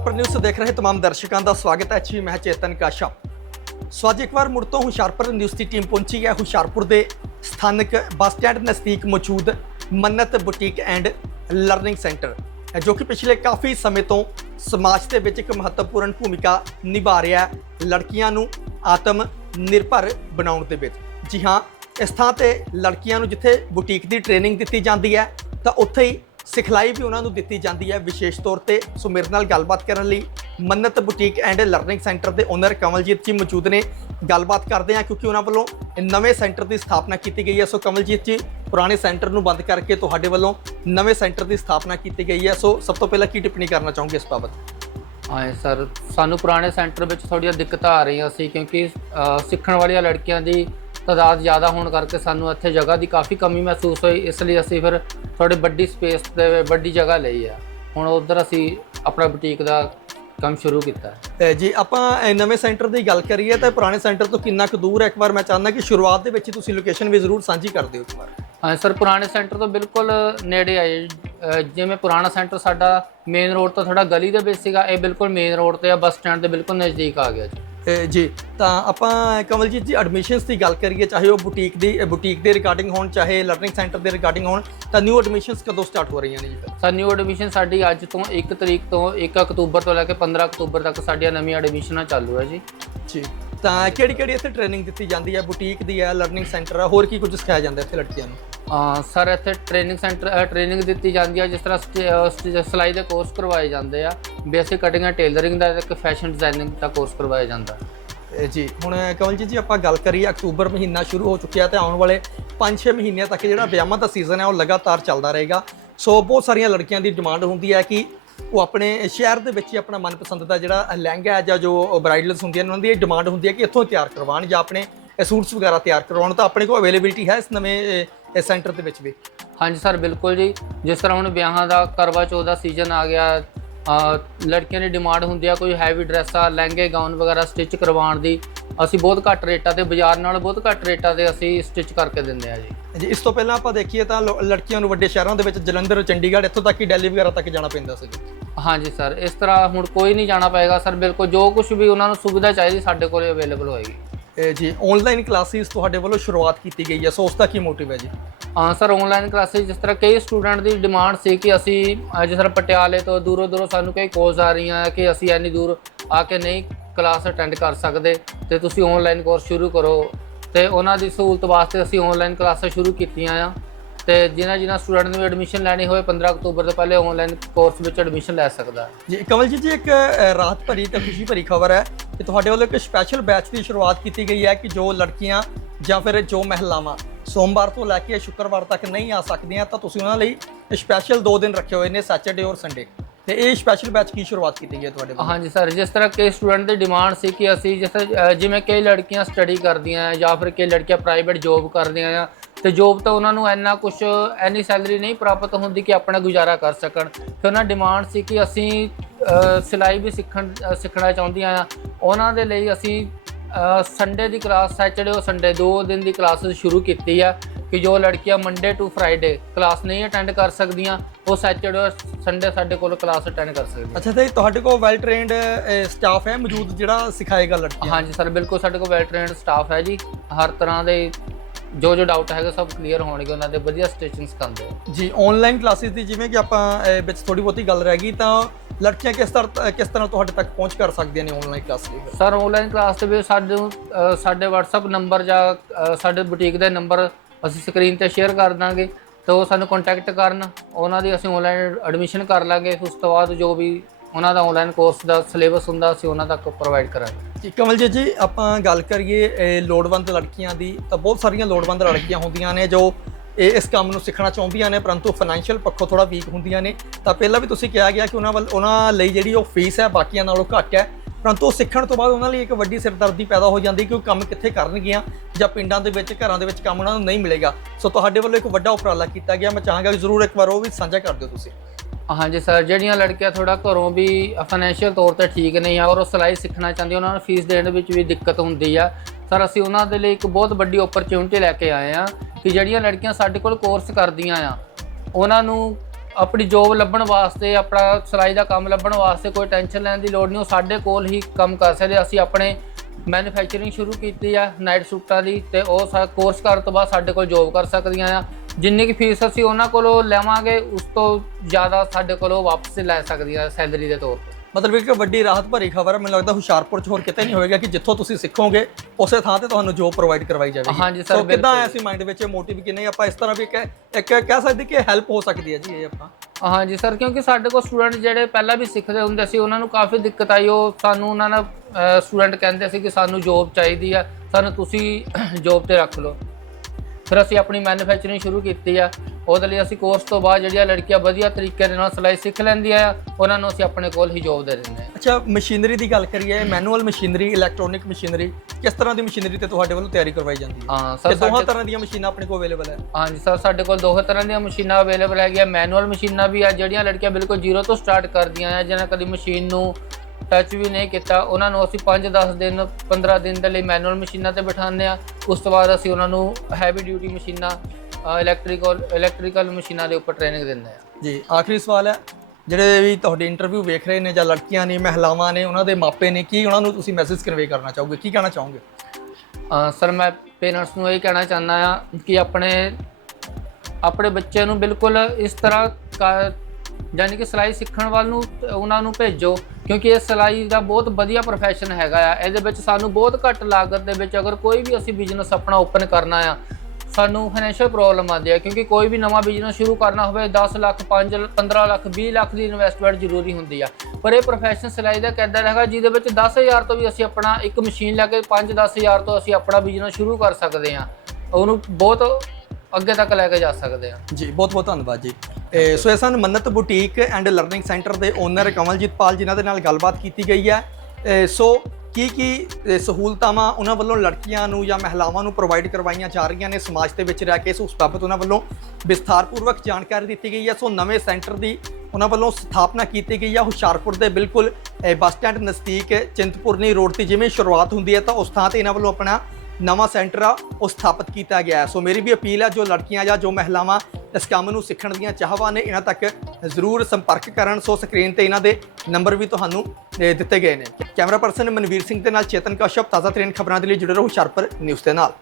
Hoshiarpur news ਦੇਖ ਰਹੇ तमाम ਦਰਸ਼ਕਾਂ ਦਾ ਸਵਾਗਤ ਹੈ ਜੀ ਮੈਂ ਚੇਤਨ ਕਾਸ਼ਾ ਸੋ ਅੱਜ ਇੱਕ ਵਾਰ ਮੁੜ ਤੋਂ ਹੁਸ਼ਿਆਰਪੁਰ ਨਿਊਜ਼ ਦੀ ਟੀਮ ਪਹੁੰਚੀ ਹੈ ਹੁਸ਼ਿਆਰਪੁਰ ਦੇ ਸਥਾਨਕ ਬੱਸ ਸਟੈਂਡ ਨਜ਼ਦੀਕ ਮੌਜੂਦ Mannat boutique and learning centre ਹੈ ਜੋ ਕਿ ਪਿਛਲੇ ਕਾਫੀ ਸਮੇਂ ਤੋਂ ਸਮਾਜ ਦੇ ਵਿੱਚ ਇੱਕ ਮਹੱਤਵਪੂਰਨ ਭੂਮਿਕਾ ਨਿਭਾ ਰਿਹਾ ਹੈ ਲੜਕੀਆਂ ਨੂੰ ਆਤਮ ਨਿਰਭਰ ਬਣਾਉਣ ਦੇ ਵਿੱਚ ਜੀ ਹਾਂ ਇਸ ਥਾਂ ਤੇ ਲੜਕੀਆਂ ਨੂੰ ਜਿੱਥੇ ਬੁਟੀਕ ਦੀ ਟ੍ਰੇਨਿੰਗ ਦਿੱਤੀ ਜਾਂਦੀ ਹੈ ਤਾਂ ਉੱਥੇ ਹੀ ਸਿਖਲਾਈ ਵੀ ਉਹਨਾਂ ਨੂੰ ਦਿੱਤੀ ਜਾਂਦੀ ਹੈ ਵਿਸ਼ੇਸ਼ ਤੌਰ ਤੇ। ਸੋ ਮੇਰੇ ਨਾਲ ਗੱਲਬਾਤ ਕਰਨ ਲਈ Mannat boutique and learning centre ਦੇ ਓਨਰ ਕਮਲਜੀਤ ਜੀ ਮੌਜੂਦ ਨੇ। ਗੱਲਬਾਤ ਕਰਦੇ ਹਾਂ ਕਿਉਂਕਿ ਉਹਨਾਂ ਵੱਲੋਂ ਨਵੇਂ ਸੈਂਟਰ ਦੀ ਸਥਾਪਨਾ ਕੀਤੀ ਗਈ ਹੈ। ਸੋ ਕਮਲਜੀਤ ਜੀ, ਪੁਰਾਣੇ ਸੈਂਟਰ ਨੂੰ ਬੰਦ ਕਰਕੇ ਤੁਹਾਡੇ ਵੱਲੋਂ ਨਵੇਂ ਸੈਂਟਰ ਦੀ ਸਥਾਪਨਾ ਕੀਤੀ ਗਈ ਹੈ। ਸੋ ਸਭ ਤੋਂ ਪਹਿਲਾਂ ਕੀ ਟਿੱਪਣੀ ਕਰਨਾ ਚਾਹੋਗੇ ਇਸ ਬਾਬਤ? ਹਾਂ ਸਰ, ਸਾਨੂੰ ਪੁਰਾਣੇ ਸੈਂਟਰ ਵਿੱਚ ਥੋੜ੍ਹੀਆਂ ਦਿੱਕਤਾਂ ਆ ਰਹੀਆਂ ਸੀ ਕਿਉਂਕਿ ਸਿੱਖਣ ਵਾਲੀਆਂ ਲੜਕੀਆਂ ਦੀ ਤਾਦਾਦ ਜ਼ਿਆਦਾ ਹੋਣ ਕਰਕੇ ਸਾਨੂੰ ਇੱਥੇ ਜਗ੍ਹਾ ਦੀ ਕਾਫੀ ਕਮੀ ਮਹਿਸੂਸ ਹੋਈ। ਇਸ ਲਈ ਅਸੀਂ ਫਿਰ ਥੋੜੀ ਵੱਡੀ ਸਪੇਸ ਤੇ ਵੱਡੀ ਜਗ੍ਹਾ ਲਈ ਆ। ਹੁਣ ਉਧਰ ਅਸੀਂ ਆਪਣਾ ਬੁਟੀਕ ਦਾ ਕੰਮ ਸ਼ੁਰੂ ਕੀਤਾ। ਹੈ ਜੀ ਆਪਾਂ ਇਹ ਨਵੇਂ ਸੈਂਟਰ ਦੀ ਗੱਲ ਕਰੀਏ ਤਾਂ ਪੁਰਾਣੇ ਸੈਂਟਰ ਤੋਂ ਕਿੰਨਾ ਕੁ ਦੂਰ ਹੈ? ਇੱਕ ਵਾਰ ਮੈਂ ਚਾਹੁੰਦਾ ਕਿ ਸ਼ੁਰੂਆਤ ਦੇ ਵਿੱਚ ਹੀ ਤੁਸੀਂ ਲੋਕੇਸ਼ਨ ਵੀ ਜ਼ਰੂਰ ਸਾਂਝੀ ਕਰ ਦਿਓ ਇੱਕ ਵਾਰ। ਹਾਂ ਸਰ ਪੁਰਾਣੇ ਸੈਂਟਰ ਤੋਂ ਬਿਲਕੁਲ ਨੇੜੇ ਆਏ ਅ, ਜਿਵੇਂ ਪੁਰਾਣਾ ਸੈਂਟਰ ਸਾਡਾ ਮੇਨ ਰੋਡ ਤੋਂ ਥੋੜਾ ਗਲੀ ਦੇ ਵਿੱਚ ਸੀਗਾ ਇਹ ਬਿਲਕੁਲ ਮੇਨ ਰੋਡ ਤੇ ਆ ਬੱਸ ਸਟੈਂਡ ਦੇ ਬਿਲਕੁਲ ਨਜ਼ਦੀਕ ਆ ਗਿਆ ਜੀ। ਜੀ ਤਾਂ ਆਪਾਂ ਕਮਲਜੀਤ ਜੀ ਐਡਮਿਸ਼ਨਸ ਦੀ ਗੱਲ ਕਰੀਏ ਚਾਹੇ ਉਹ ਬੁਟੀਕ ਦੀ ਬੁਟੀਕ ਦੇ ਰਿਗਾਰਡਿੰਗ ਹੋਣ ਚਾਹੇ ਲਰਨਿੰਗ ਸੈਂਟਰ ਦੇ ਰਿਗਾਰਡਿੰਗ ਹੋਣ ਤਾਂ ਨਿਊ ਐਡਮਿਸ਼ਨਸ ਕਦੋਂ ਸਟਾਰਟ ਹੋ ਰਹੀਆਂ ਨੇ ਜੀ ਸਰ ਨਿਊ ਐਡਮਿਸ਼ਨ ਸਾਡੀ ਅੱਜ ਤੋਂ 1 ਤਰੀਕ ਤੋਂ 1 ਅਕਤੂਬਰ ਤੋਂ ਲੈ ਕੇ 15 ਅਕਤੂਬਰ ਤੱਕ ਸਾਡੀਆਂ ਨਵੀਆਂ ਐਡਮਿਸ਼ਨਾਂ ਚਾਲੂ ਹੈ ਜੀ। ਜੀ ਤਾਂ ਕਿਹੜੀ ਕਿਹੜੀ ਇੱਥੇ ਟ੍ਰੇਨਿੰਗ ਦਿੱਤੀ ਜਾਂਦੀ ਹੈ? ਬੁਟੀਕ ਦੀ ਹੈ ਲਰਨਿੰਗ ਸੈਂਟਰ ਹੈ ਹੋਰ ਕੀ ਕੁਝ ਸਿਖਾਇਆ ਜਾਂਦਾ ਇੱਥੇ ਲੜਕੀਆਂ ਨੂੰ? ਸਰ, ਇੱਥੇ ਟ੍ਰੇਨਿੰਗ ਸੈਂਟਰ ਟ੍ਰੇਨਿੰਗ ਦਿੱਤੀ ਜਾਂਦੀ ਹੈ ਜਿਸ ਤਰ੍ਹਾਂ ਸਟ- ਸਿਲਾਈ ਦੇ ਕੋਰਸ ਕਰਵਾਏ ਜਾਂਦੇ ਆ। ਬੇਸਿਕ ਕਟਿੰਗ ਐਂਡ ਟੇਲਰਿੰਗ ਦਾ ਇੱਕ ਫੈਸ਼ਨ ਡਿਜ਼ਾਈਨਿੰਗ ਦਾ ਕੋਰਸ ਕਰਵਾਇਆ ਜਾਂਦਾ। ਜੀ, ਹੁਣ ਕਮਲਜੀਤ ਜੀ, ਆਪਾਂ ਗੱਲ ਕਰੀਏ, ਅਕਤੂਬਰ ਮਹੀਨਾ ਸ਼ੁਰੂ ਹੋ ਚੁੱਕਿਆ ਤੇ ਆਉਣ ਵਾਲੇ 5-6 ਮਹੀਨਿਆਂ ਤੱਕ ਜਿਹੜਾ ਵਿਆਹਾਂ ਦਾ ਸੀਜ਼ਨ ਹੈ ਉਹ ਲਗਾਤਾਰ ਚੱਲਦਾ ਰਹੇਗਾ। ਸੋ, ਬਹੁਤ ਸਾਰੀਆਂ ਲੜਕੀਆਂ ਦੀ ਡਿਮਾਂਡ ਹੁੰਦੀ ਹੈ ਕਿ ਉਹ ਆਪਣੇ ਸ਼ਹਿਰ ਦੇ ਵਿੱਚ ਹੀ ਆਪਣਾ ਮਨਪਸੰਦ ਦਾ ਜਿਹੜਾ ਲਹਿੰਗਾ ਹੈ ਜਾਂ ਜੋ ਬ੍ਰਾਈਡਲਸ ਹੁੰਦੀਆਂ ਨੇ, ਉਹਨਾਂ ਦੀ ਇਹ ਡਿਮਾਂਡ ਹੁੰਦੀ ਹੈ ਕਿ ਇੱਥੋਂ ਤਿਆਰ ਕਰਵਾਉਣ ਜਾਂ ਆਪਣੇ ਸੂਟਸ ਵਗੈਰਾ ਤਿਆਰ ਕਰਵਾਉਣ, ਤਾਂ ਆਪਣੇ ਕੋਲ ਅਵੇਲੇਬਿਲਟੀ ਹੈ ਇਸ ਨਵੇਂ ਇਹ ਸੈਂਟਰ ਦੇ ਵਿੱਚ ਵੀ? ਹਾਂਜੀ ਸਰ ਬਿਲਕੁਲ ਜੀ। ਜਿਸ ਤਰ੍ਹਾਂ ਹੁਣ ਵਿਆਹਾਂ ਦਾ ਕਰਵਾ ਚੌਥ ਦਾ ਸੀਜ਼ਨ ਆ ਗਿਆ ਲੜਕੀਆਂ ਦੀ ਡਿਮਾਂਡ ਹੁੰਦੀ ਆ ਕੋਈ ਹੈਵੀ ਡਰੈਸਾਂ ਲਹਿੰਗੇ ਗਾਊਨ ਵਗੈਰਾ ਸਟਿਚ ਕਰਵਾਉਣ ਦੀ। ਅਸੀਂ ਬਹੁਤ ਘੱਟ ਰੇਟਾਂ ਤੇ ਬਾਜ਼ਾਰ ਨਾਲ ਬਹੁਤ ਘੱਟ ਰੇਟਾਂ ਤੇ ਅਸੀਂ ਸਟਿਚ ਕਰਕੇ ਦਿੰਦੇ ਆ ਜੀ। ਜੀ ਇਸ ਤੋਂ ਪਹਿਲਾਂ ਆਪਾਂ ਦੇਖੀਏ ਤਾਂ ਲੜਕੀਆਂ ਨੂੰ ਵੱਡੇ ਸ਼ਹਿਰਾਂ ਦੇ ਵਿੱਚ ਜਲੰਧਰ ਚੰਡੀਗੜ੍ਹ ਇੱਥੋਂ ਤੱਕ ਕਿ ਦਿੱਲੀ ਵਗੈਰਾ ਤੱਕ ਜਾਣਾ ਪੈਂਦਾ ਸੀ। ਹਾਂਜੀ ਸਰ ਇਸ ਤਰ੍ਹਾਂ ਹੁਣ ਕੋਈ ਨਹੀਂ ਜਾਣਾ ਪਏਗਾ ਸਰ ਬਿਲਕੁਲ ਜੋ ਕੁਝ ਵੀ ਉਹਨਾਂ ਨੂੰ ਸੁਵਿਧਾ ਚਾਹੀਦੀ ਸਾਡੇ ਕੋਲ ਅਵੇਲੇਬਲ ਹੋਏਗੀ। ਜੀ ਆਨਲਾਈਨ ਕਲਾਸਿਸ ਤੁਹਾਡੇ ਵੱਲੋਂ ਸ਼ੁਰੂਆਤ ਕੀਤੀ ਗਈ ਹੈ, ਸੋ ਉਸ ਦਾ ਕੀ ਮੋਟਿਵ ਹੈ ਜੀ? ਹਾਂ ਸਰ ਆਨਲਾਈਨ ਕਲਾਸਿਸ ਜਿਸ ਤਰ੍ਹਾਂ ਕਈ ਸਟੂਡੈਂਟ ਦੀ ਡਿਮਾਂਡ ਸੀ ਕਿ ਅਸੀਂ ਜਿਸ ਤਰ੍ਹਾਂ ਪਟਿਆਲੇ ਤੋਂ ਦੂਰੋਂ ਦੂਰੋਂ ਸਾਨੂੰ ਕਈ ਕੋਰਸ ਆ ਰਹੀਆਂ ਕਿ ਅਸੀਂ ਇੰਨੀ ਦੂਰ ਆ ਕੇ ਨਹੀਂ ਕਲਾਸ ਅਟੈਂਡ ਕਰ ਸਕਦੇ ਤੇ ਤੁਸੀਂ ਆਨਲਾਈਨ ਕੋਰਸ ਸ਼ੁਰੂ ਕਰੋ ਤੇ ਉਹਨਾਂ ਦੀ ਸਹੂਲਤ ਵਾਸਤੇ ਅਸੀਂ ਆਨਲਾਈਨ ਕਲਾਸਾਂ ਸ਼ੁਰੂ ਕੀਤੀਆਂ ਆ। ਤੇ ਜਿਨ੍ਹਾਂ ਜਿਨ੍ਹਾਂ ਸਟੂਡੈਂਟ ਨੂੰ ਐਡਮਿਸ਼ਨ ਲੈਣੀ ਹੋਵੇ 15 ਅਕਤੂਬਰ ਤੋਂ ਪਹਿਲੇ ਆਨਲਾਈਨ ਕੋਰਸ ਵਿੱਚ ਐਡਮਿਸ਼ਨ ਲੈ ਸਕਦਾ। ਜੀ ਕਮਲਜੀਤ ਜੀ ਇੱਕ ਅ, ਰਾਹਤ ਭਰੀ ਤੇ ਖੁਸ਼ੀ ਭਰੀ ਖਬਰ ਹੈ ਕਿ ਤੁਹਾਡੇ ਵੱਲੋਂ ਇੱਕ ਸਪੈਸ਼ਲ ਬੈਚ ਦੀ ਸ਼ੁਰੂਆਤ ਕੀਤੀ ਗਈ ਹੈ ਕਿ ਜੋ ਲੜਕੀਆਂ ਜਾਂ ਫਿਰ ਜੋ ਮਹਿਲਾਵਾਂ ਸੋਮਵਾਰ ਤੋਂ ਲੈ ਕੇ ਸ਼ੁੱਕਰਵਾਰ ਤੱਕ ਨਹੀਂ ਆ ਸਕਦੀਆਂ ਤਾਂ ਤੁਸੀਂ ਉਹਨਾਂ ਲਈ ਸਪੈਸ਼ਲ 2 ਦਿਨ ਰੱਖੇ ਹੋਏ ਨੇ ਸੈਟਰਡੇ ਔਰ ਸੰਡੇ ਤੇ ਇਹ ਸਪੈਸ਼ਲ ਬੈਚ ਕੀ ਸ਼ੁਰੂਆਤ ਕੀਤੀ ਗਈ ਹੈ ਤੁਹਾਡੇ ਵੱਲੋਂ? ਹਾਂਜੀ ਸਰ ਜਿਸ ਤਰ੍ਹਾਂ ਕਈ ਸਟੂਡੈਂਟ ਦੀ ਡਿਮਾਂਡ ਸੀ ਕਿ ਅਸੀਂ ਜਿਸ ਜਿਵੇਂ ਕਈ ਲੜਕੀਆਂ ਸਟੱਡੀ ਕਰਦੀਆਂ ਜਾਂ ਫਿਰ ਕਈ ਲੜਕੀਆਂ ਪ੍ਰਾਈਵੇਟ ਜੋਬ ਕਰਦੀਆਂ ਆ ਤੇ ਜੋਬ ਤੋਂ ਉਹਨਾਂ ਨੂੰ ਇੰਨਾ ਕੁਝ ਐਨੀ ਸੈਲਰੀ ਨਹੀਂ ਪ੍ਰਾਪਤ ਹੁੰਦੀ ਕਿ ਆਪਣਾ ਗੁਜ਼ਾਰਾ ਕਰ ਸਕਣ। ਫਿਰ ਉਹਨਾਂ ਡਿਮਾਂਡ ਸੀ ਕਿ ਅਸੀਂ ਸਿਲਾਈ ਵੀ ਸਿੱਖਣ ਸਿੱਖਣਾ ਚਾਹੁੰਦੀਆਂ ਆ। ਉਹਨਾਂ ਦੇ ਲਈ ਅਸੀਂ ਸੰਡੇ ਦੀ ਕਲਾਸ ਸੈਟਰਡੇ ਔਰ ਸੰਡੇ ਦੋ ਦਿਨ ਦੀ ਕਲਾਸਿਸ ਸ਼ੁਰੂ ਕੀਤੀ ਆ ਕਿ ਜੋ ਲੜਕੀਆਂ ਮੰਡੇ ਟੂ ਫਰਾਈਡੇ ਕਲਾਸ ਨਹੀਂ ਅਟੈਂਡ ਕਰ ਸਕਦੀਆਂ ਉਹ ਸੈਟਰਡੇ ਔਰ ਸੰਡੇ ਸਾਡੇ ਕੋਲ ਕਲਾਸ ਅਟੈਂਡ ਕਰ ਸਕਦੀਆਂ। ਅੱਛਾ ਤੇ ਤੁਹਾਡੇ ਕੋਲ ਵੈਲ ਟ੍ਰੇਨਡ ਸਟਾਫ ਹੈ ਮੌਜੂਦ ਜਿਹੜਾ ਸਿਖਾਏਗਾ ਲੜਕੀਆਂ ਹਾਂਜੀ ਸਰ ਬਿਲਕੁਲ ਸਾਡੇ ਕੋਲ ਵੈਲ ਟ੍ਰੇਨਡ ਸਟਾਫ ਹੈ ਜੀ। ਹਰ ਤਰ੍ਹਾਂ ਦੇ ਜੋ ਜੋ ਡਾਊਟ ਹੈਗਾ ਸਭ ਕਲੀਅਰ ਹੋਣਗੇ ਉਹਨਾਂ ਦੇ ਵਧੀਆ ਸਿਖਾਉਂਦੇ ਆ ਜੀ ਆਨਲਾਈਨ ਕਲਾਸਿਸ ਦੀ ਜਿਵੇਂ ਕਿ ਆਪਾਂ ਵਿੱਚ ਥੋੜੀ ਬਹੁਤੀ ਗੱਲ ਰਹਿ ਗਈ ਤਾਂ ਲੜਕੀਆਂ ਕਿਸ ਤਰ੍ਹਾਂ ਕਿਸ ਤਰ੍ਹਾਂ ਤੁਹਾਡੇ ਤੱਕ ਪਹੁੰਚ ਕਰ ਸਕਦੀਆਂ ਨੇ ਆਨਲਾਈਨ ਕਲਾਸ ਲਈ? ਸਰ ਆਨਲਾਈਨ ਕਲਾਸ ਦੇ ਵਿੱਚ ਸਾਡੇ ਸਾਡੇ WhatsApp ਨੰਬਰ ਜਾਂ ਸਾਡੇ ਬੁਟੀਕ ਦੇ ਨੰਬਰ ਅਸੀਂ ਸਕਰੀਨ ਤੇ ਸ਼ੇਅਰ ਕਰ ਦਾਂਗੇ ਤਾਂ ਉਹ ਸਾਨੂੰ ਕੰਟੈਕਟ ਕਰਨ ਉਹਨਾਂ ਦੀ ਅਸੀਂ ਆਨਲਾਈਨ ਐਡਮਿਸ਼ਨ ਕਰ ਲਾਂਗੇ ਉਸ ਤੋਂ ਬਾਅਦ ਜੋ ਵੀ ਉਹਨਾਂ ਦਾ ਆਨਲਾਈਨ ਕੋਰਸ ਦਾ ਸਿਲੇਬਸ ਹੁੰਦਾ, ਅਸੀਂ ਉਹਨਾਂ ਤੱਕ ਪ੍ਰੋਵਾਈਡ ਕਰਾਂਗੇ। ਜੀ ਕਮਲਜੀਤ ਜੀ ਆਪਾਂ ਗੱਲ ਕਰੀਏ, ਇਹ ਲੋੜਵੰਦ ਲੜਕੀਆਂ ਦੀ, ਤਾਂ ਬਹੁਤ ਸਾਰੀਆਂ ਲੋੜਵੰਦ ਲੜਕੀਆਂ ਹੁੰਦੀਆਂ ਨੇ ਜੋ ਇਹ ਇਸ ਕੰਮ ਨੂੰ ਸਿੱਖਣਾ ਚਾਹੁੰਦੀਆਂ ਨੇ, ਪਰੰਤੂ ਫਾਈਨੈਂਸ਼ੀਅਲ ਪੱਖੋਂ ਥੋੜਾ ਵੀਕ ਹੁੰਦੀਆਂ ਨੇ। ਤਾਂ ਪਹਿਲਾਂ ਵੀ ਤੁਸੀਂ ਕਿਹਾ ਗਿਆ ਕਿ ਉਹਨਾਂ ਵੱਲ, ਉਹਨਾਂ ਲਈ ਜਿਹੜੀ ਉਹ ਫੀਸ ਹੈ, ਬਾਕੀਆਂ ਨਾਲੋਂ ਘੱਟ ਹੈ। ਪਰੰਤੂ ਉਹ ਸਿੱਖਣ ਤੋਂ ਬਾਅਦ ਉਹਨਾਂ ਲਈ ਇੱਕ ਵੱਡੀ ਸਿਰਦਰਦੀ ਪੈਦਾ ਹੋ ਜਾਂਦੀ ਕਿ ਉਹ ਕੰਮ ਕਿੱਥੇ ਕਰਨਗੀਆਂ, ਜਾਂ ਪਿੰਡਾਂ ਦੇ ਵਿੱਚ, ਘਰਾਂ ਦੇ ਵਿੱਚ ਕੰਮ ਉਹਨਾਂ ਨੂੰ ਨਹੀਂ ਮਿਲੇਗਾ। ਸੋ ਤੁਹਾਡੇ ਵੱਲੋਂ ਇੱਕ ਵੱਡਾ ਉਪਰਾਲਾ ਕੀਤਾ ਗਿਆ, ਮੈਂ ਚਾਹਾਂਗਾ ਕਿ ਜ਼ਰੂਰ ਇੱਕ ਵਾਰ ਉਹ ਵੀ ਸਾਂਝਾ ਕਰ ਦਿਓ ਤੁਸੀਂ। ਹਾਂਜੀ ਸਰ, ਜਿਹੜੀਆਂ ਲੜਕੀਆਂ ਥੋੜਾ ਘਰੋਂ ਵੀ ਫਾਈਨੈਂਸ਼ੀਅਲ ਤੌਰ ਤੇ ਠੀਕ ਨਹੀਂ ਆ ਔਰ ਉਹ ਸਿਲਾਈ ਸਿੱਖਣਾ ਚਾਹੁੰਦੀਆਂ, ਉਹਨਾਂ ਨੂੰ ਫੀਸ ਦੇਣ ਵਿੱਚ ਵੀ ਦਿੱਕਤ ਹੁੰਦੀ ਆ। ਸਰ, ਅਸੀਂ ਉਹਨਾਂ ਦੇ ਲਈ ਇੱਕ ਬਹੁਤ ਵੱਡੀ ਓਪਰਚੁਨਿਟੀ ਲੈ ਕੇ ਆਏ ਆ ਕਿ ਜਿਹੜੀਆਂ ਲੜਕੀਆਂ ਸਾਡੇ ਕੋਲ ਕੋਰਸ ਕਰਦੀਆਂ ਆ, ਉਹਨਾਂ ਨੂੰ ਆਪਣੀ ਜੋਬ ਲੱਭਣ ਵਾਸਤੇ, ਆਪਣਾ ਸਿਲਾਈ ਦਾ ਕੰਮ ਲੱਭਣ ਵਾਸਤੇ ਕੋਈ ਟੈਨਸ਼ਨ ਲੈਣ ਦੀ ਲੋੜ ਨਹੀਂ, ਉਹ ਸਾਡੇ ਕੋਲ ਹੀ ਕੰਮ ਕਰ ਸਕਦੇ ਅਸੀਂ ਆਪਣੇ ਮੈਨੂਫੈਕਚਰਿੰਗ ਸ਼ੁਰੂ ਕੀਤੀ ਆ ਨਾਈਟ ਸੂਟਾਂ ਦੀ ਤੇ ਉਹ ਸਾ ਕੋਰਸ ਕਰਨ ਤੋਂ ਬਾਅਦ ਸਾਡੇ ਕੋਲ ਜੋਬ ਕਰ ਸਕਦੀਆਂ ਆ। ਜਿੰਨੀ ਕੀ ਫੀਸ ਅਸੀਂ ਉਹਨਾਂ ਕੋਲੋਂ ਲਵਾਂਗੇ ਉਸ ਤੋਂ ਜ਼ਿਆਦਾ ਸਾਡੇ ਕੋਲੋਂ ਵਾਪਸ ਲੈ ਸਕਦੀਆਂ ਸੈਲਰੀ ਦੇ ਤੌਰ ਤੇ। ਮਤਲਬ ਇੱਕ ਵੱਡੀ ਰਾਹਤ ਭਰੀ ਖਬਰ ਹੈ ਮੈਨੂੰ ਲੱਗਦਾ ਹੁਸ਼ਿਆਰਪੁਰ ਚ ਹੋਰ ਕਿਤੇ ਨਹੀਂ ਹੋਏਗਾ ਕਿ ਜਿੱਥੋਂ ਤੁਸੀਂ ਸਿੱਖੋਗੇ ਉਸੇ ਥਾਂ ਤੇ ਤੁਹਾਨੂੰ ਜੋਬ ਪ੍ਰੋਵਾਈਡ ਕਰਵਾਈ ਜਾਵੇਗੀ। ਹਾਂਜੀ sir, ਸੋ ਕਿੱਦਾਂ। ਆਇਆ ਸੀ ਮਾਈਂਡ ਵਿੱਚ ਮੋਟਿਵ ਕਿ ਨਹੀਂ ਆਪਾਂ ਇਸ ਤਰ੍ਹਾਂ ਵੀ ਕਹਿ- ਇੱਕ ਕਹਿ ਸਕਦੇ ਕਿ ਹੈਲਪ ਹੋ ਸਕਦੀ ਹੈ ਜੀ ਇਹ ਆਪਾਂ ਹਾਂਜੀ ਸਰ ਕਿਉਂਕਿ ਸਾਡੇ ਕੋਲ ਸਟੂਡੈਂਟ ਜਿਹੜੇ ਪਹਿਲਾਂ ਵੀ ਸਿੱਖਦੇ ਹੁੰਦੇ ਸੀ ਉਹਨਾਂ ਨੂੰ ਕਾਫੀ ਦਿੱਕਤ ਆਈ। ਉਹ ਸਾਨੂੰ ਉਹਨਾਂ ਨਾਲ ਸਟੂਡੈਂਟ ਕਹਿੰਦੇ ਸੀ ਕਿ ਸਾਨੂੰ ਜੋਬ ਚਾਹੀਦੀ ਆ ਸਾਨੂੰ ਤੁਸੀਂ ਜੋਬ ਤੇ ਰੱਖ ਲਓ। ਫਿਰ ਅਸੀਂ ਆਪਣੀ ਮੈਨੂਫੈਕਚਰਿੰਗ ਸ਼ੁਰੂ ਕੀਤੀ ਆ। ਉਹਦੇ ਲਈ ਅਸੀਂ ਕੋਰਸ ਤੋਂ ਬਾਅਦ ਜਿਹੜੀਆਂ ਲੜਕੀਆਂ ਵਧੀਆ ਤਰੀਕੇ ਦੇ ਨਾਲ ਸਿਲਾਈ ਸਿੱਖ ਲੈਂਦੀਆਂ ਆ ਉਹਨਾਂ ਨੂੰ ਅਸੀਂ ਆਪਣੇ ਕੋਲ ਹੀ ਜੋਬ ਦੇ ਦਿੰਦੇ ਆ। ਅੱਛਾ ਮਸ਼ੀਨਰੀ ਦੀ ਗੱਲ ਕਰੀਏ ਮੈਨੂਅਲ ਮਸ਼ੀਨਰੀ ਇਲੈਕਟ੍ਰੋਨਿਕ ਮਸ਼ੀਨਰੀ ਕਿਸ ਤਰ੍ਹਾਂ ਦੀ ਮਸ਼ੀਨਰੀ ਤੇ ਤੁਹਾਡੇ ਵੱਲੋਂ ਤਿਆਰੀ ਕਰਵਾਈ ਜਾਂਦੀ ਹੈ? ਹਾਂ ਸਰ ਦੋਹਾਂ ਤਰ੍ਹਾਂ ਦੀਆਂ ਮਸ਼ੀਨਾਂ ਆਪਣੇ ਕੋਲ ਅਵੇਲੇਬਲ ਹੈ? ਹਾਂਜੀ ਸਰ ਸਾਡੇ ਕੋਲ ਦੋ ਤਰ੍ਹਾਂ ਦੀਆਂ ਮਸ਼ੀਨਾਂ ਅਵੇਲੇਬਲ ਹੈਗੀਆਂ। ਮੈਨੂਅਲ ਮਸ਼ੀਨਾਂ ਵੀ ਆ ਜਿਹੜੀਆਂ ਲੜਕੀਆਂ ਬਿਲਕੁਲ ਜ਼ੀਰੋ ਤੋਂ ਸਟਾਰਟ ਕਰਦੀਆਂ ਆ ਜਿਹਨਾਂ ਕਦੀ ਮਸ਼ੀਨ ਨੂੰ ਟੱਚ ਵੀ ਨਹੀਂ ਕੀਤਾ। ਉਹਨਾਂ ਨੂੰ ਅਸੀਂ 5-10 ਦਿਨ 15 ਦਿਨ ਦੇ ਲਈ ਮੈਨੂਅਲ ਮਸ਼ੀਨਾਂ ਤੇ ਬਿਠਾਉਂਦੇ ਆ ਉਸ ਤੋਂ ਬਾਅਦ ਅਸੀਂ ਉਹਨਾਂ ਨੂੰ ਹੈਵੀ ਡਿਊਟੀ ਮਸ਼ੀਨਾਂ ਇਲੈਕਟ੍ਰੀਕਲ ਇਲੈਕਟ੍ਰੀਕਲ ਮਸ਼ੀਨਾਂ ਦੇ ਉੱਪਰ ਟ੍ਰੇਨਿੰਗ ਦਿੰਦੇ ਆ ਜੀ ਆਖਰੀ ਸਵਾਲ ਹੈ। ਜਿਹੜੇ ਵੀ ਤੁਹਾਡੇ ਇੰਟਰਵਿਊ ਵੇਖ ਰਹੇ ਨੇ ਜਾਂ ਲੜਕੀਆਂ ਨੇ ਮਹਿਲਾਵਾਂ ਨੇ ਉਹਨਾਂ ਦੇ ਮਾਪੇ ਨੇ ਕੀ ਉਹਨਾਂ ਨੂੰ ਤੁਸੀਂ ਮੈਸੇਜ ਕਨਵੇ ਕਰਨਾ ਚਾਹੋਗੇ? ਕੀ ਕਹਿਣਾ ਚਾਹੋਗੇ? ਸਰ ਮੈਂ ਪੇਰੈਂਟਸ ਨੂੰ ਇਹ ਕਹਿਣਾ ਚਾਹੁੰਦਾ ਆ ਕਿ ਆਪਣੇ ਆਪਣੇ ਬੱਚੇ ਨੂੰ ਬਿਲਕੁਲ ਇਸ ਤਰ੍ਹਾਂ ਯਾਨੀ ਕਿ ਸਿਲਾਈ ਸਿੱਖਣ ਵੱਲ ਨੂੰ ਉਹਨਾਂ ਨੂੰ ਭੇਜੋ। ਕਿਉਂਕਿ ਇਹ ਸਿਲਾਈ ਦਾ ਬਹੁਤ ਵਧੀਆ ਪ੍ਰੋਫੈਸ਼ਨ ਹੈਗਾ ਆ। ਇਹਦੇ ਵਿੱਚ ਸਾਨੂੰ ਬਹੁਤ ਘੱਟ ਲਾਗਤ ਦੇ ਵਿੱਚ ਅਗਰ ਕੋਈ ਵੀ ਅਸੀਂ ਬਿਜ਼ਨਸ ਆਪਣਾ ਓਪਨ ਕਰਨਾ ਆ, ਸਾਨੂੰ ਫਾਈਨੈਂਸ਼ੀਅਲ ਪ੍ਰੋਬਲਮ ਆਉਂਦੀ ਹੈ ਕਿਉਂਕਿ ਕੋਈ ਵੀ ਨਵਾਂ ਬਿਜ਼ਨਸ ਸ਼ੁਰੂ ਕਰਨਾ ਹੋਵੇ 10 ਲੱਖ 5 15 ਲੱਖ 20 ਲੱਖ ਦੀ ਇਨਵੈਸਟਮੈਂਟ ਜ਼ਰੂਰੀ ਹੁੰਦੀ ਆ। ਪਰ ਇਹ ਪ੍ਰੋਫੈਸ਼ਨ ਸਿਲਾਈ ਦਾ ਕਹਿੰਦਾ ਹੈਗਾ ਜਿਹਦੇ ਵਿੱਚ 10000 ਤੋਂ ਵੀ ਅਸੀਂ ਆਪਣਾ ਇੱਕ ਮਸ਼ੀਨ ਲੈ ਕੇ 5-10000 ਤੋਂ ਅਸੀਂ ਆਪਣਾ ਬਿਜ਼ਨਸ ਸ਼ੁਰੂ ਕਰ ਸਕਦੇ ਹਾਂ ਉਹਨੂੰ ਬਹੁਤ ਅੱਗੇ ਤੱਕ ਲੈ ਕੇ ਜਾ ਸਕਦੇ ਹਾਂ ਜੀ ਬਹੁਤ ਬਹੁਤ ਧੰਨਵਾਦ ਜੀ। ਇਹ ਸੋ ਇਹ ਸਨ Mannat boutique and learning centre ਦੇ ਓਨਰ ਕਮਲਜੀਤ ਪਾਲ, ਜਿਨ੍ਹਾਂ ਦੇ ਨਾਲ ਗੱਲਬਾਤ ਕੀਤੀ ਗਈ ਹੈ। ਸੋ ਕੀ ਕੀ ਇਹ ਸਹੂਲਤਾਵਾਂ ਉਹਨਾਂ ਵੱਲੋਂ ਲੜਕੀਆਂ ਨੂੰ ਜਾਂ ਮਹਿਲਾਵਾਂ ਨੂੰ ਪ੍ਰੋਵਾਈਡ ਕਰਵਾਈਆਂ ਜਾ ਰਹੀਆਂ ਨੇ ਸਮਾਜ ਦੇ ਵਿੱਚ ਰਹਿ ਕੇ, ਸੋ ਉਸ ਬਾਬਤ ਉਹਨਾਂ ਵੱਲੋਂ ਵਿਸਥਾਰਪੂਰਵਕ ਜਾਣਕਾਰੀ ਦਿੱਤੀ ਗਈ ਹੈ। ਸੋ ਨਵੇਂ ਸੈਂਟਰ ਦੀ ਉਹਨਾਂ ਵੱਲੋਂ ਸਥਾਪਨਾ ਕੀਤੀ ਗਈ ਹੈ। ਹੁਸ਼ਿਆਰਪੁਰ ਦੇ ਬਿਲਕੁਲ ਬੱਸ ਸਟੈਂਡ ਨਜ਼ਦੀਕ ਚਿੰਤਪੁਰਨੀ ਰੋਡ ਤੇ ਜਿਵੇਂ ਸ਼ੁਰੂਆਤ ਹੁੰਦੀ ਹੈ, ਤਾਂ ਉਸ ਥਾਂ ਤੇ ਇਹਨਾਂ ਵੱਲੋਂ ਆਪਣਾ ਨਵਾਂ ਸੈਂਟਰ ਆ, ਉਹ ਸਥਾਪਿਤ ਕੀਤਾ ਗਿਆ ਸੋ ਮੇਰੀ ਵੀ ਅਪੀਲ ਹੈ, ਜੋ ਲੜਕੀਆਂ ਜਾਂ ਜੋ ਮਹਿਲਾਵਾਂ ਇਸ ਕੰਮ ਨੂੰ ਸਿੱਖਣ ਦੀਆਂ ਚਾਹਵਾਨ ਨੇ, ਇਹਨਾਂ ਤੱਕ ਜ਼ਰੂਰ ਸੰਪਰਕ ਕਰਨ। ਸੋ ਸਕਰੀਨ ਤੇ ਇਹਨਾਂ ਦੇ ਨੰਬਰ ਵੀ ਤੁਹਾਨੂੰ ਦਿੱਤੇ ਗਏ ਨੇ। ਕੈਮਰਾ ਪਰਸਨ ਮਨਵੀਰ ਸਿੰਘ ਦੇ ਨਾਲ ਚੇਤਨ ਕਸ਼ਪ ਤਾਜ਼ਾ ਤਰੀਨ ਖਬਰਾਂ ਦੇ ਲਈ ਜੁੜੇ ਰਹੋ ਹੁਸ਼ਿਆਰਪੁਰ ਨਿਊਜ਼ ਦੇ ਨਾਲ।